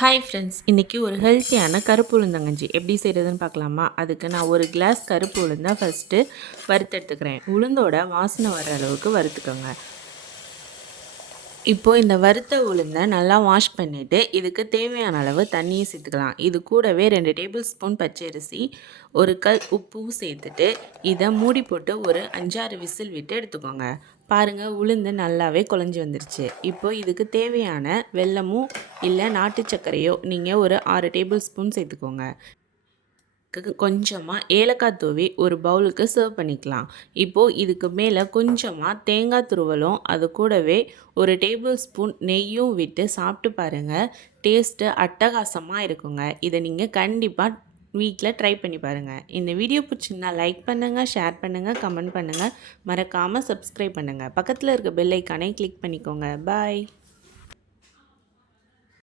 Hi friends, இன்றைக்கி ஒரு ஹெல்த்தியான கருப்பு உளுந்தங்கஞ்சி எப்படி செய்கிறதுன்னு பார்க்கலாமா? அதுக்கு நான் ஒரு கிளாஸ் கருப்பு உளுந்தை ஃபஸ்ட்டு வறுத்தெடுத்துக்கிறேன். உளுந்தோட வாசனை வர அளவுக்கு வறுத்துக்கோங்க. இப்போது இந்த வறுத்த உளுந்தை நல்லா வாஷ் பண்ணிவிட்டு இதுக்கு தேவையான அளவு தண்ணியை சேர்த்துக்கலாம். இது கூடவே 2 டேபிள் ஸ்பூன் பச்சரிசி, ஒரு கல் உப்பும் சேர்த்துட்டு இதை மூடி போட்டு ஒரு 5-6 விசில் விட்டு எடுத்துக்கோங்க. பாருங்கள், உளுந்து நல்லாவே குழஞ்சி வந்துருச்சு. இப்போது இதுக்கு தேவையான வெல்லமும் இல்லை நாட்டு சர்க்கரையோ நீங்கள் ஒரு 6 டேபிள் ஸ்பூன் சேர்த்துக்கோங்க. கொஞ்சமாக ஏலக்காய் தூவி ஒரு பவுலுக்கு சர்வ் பண்ணிக்கலாம். இப்போது இதுக்கு மேலே கொஞ்சமாக தேங்காய் துருவலும் அது கூடவே ஒரு டேபிள் ஸ்பூன் நெய்யும் விட்டு சாப்பிட்டு பாருங்கள். டேஸ்ட்டு அட்டகாசமாக இருக்குங்க. இதை நீங்கள் கண்டிப்பாக வீட்டில் ட்ரை பண்ணி பாருங்கள். இந்த வீடியோ பிடிச்சிருந்தா லைக் பண்ணுங்கள், ஷேர் பண்ணுங்கள், கமெண்ட் பண்ணுங்கள். மறக்காமல் சப்ஸ்கிரைப் பண்ணுங்கள். பக்கத்தில் இருக்க பெல் ஐக்கானை கிளிக் பண்ணிக்கோங்க. பாய்.